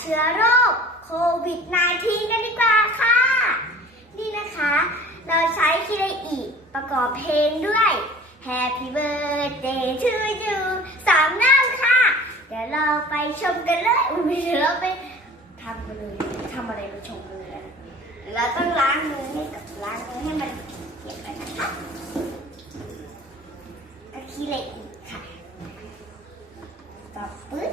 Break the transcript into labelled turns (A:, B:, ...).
A: เชื้อโรคโควิด -19 กันดีกว่าค่ะ นี่นะคะ เราใช้คิริอิประกอบเพลงด้วย Happy Birthday to you สามน้ำค่ะ เดี๋ยวเราไปชมกันเลย อุ้ยเดี๋ยวเราไปทำกันเลยทำอะไรไปชมกันเลยนะเราต้องล้างมือให้กับล้างมือให้มันเปียกกันนะคะก็คิริอิค่ะต่อปึ๊บ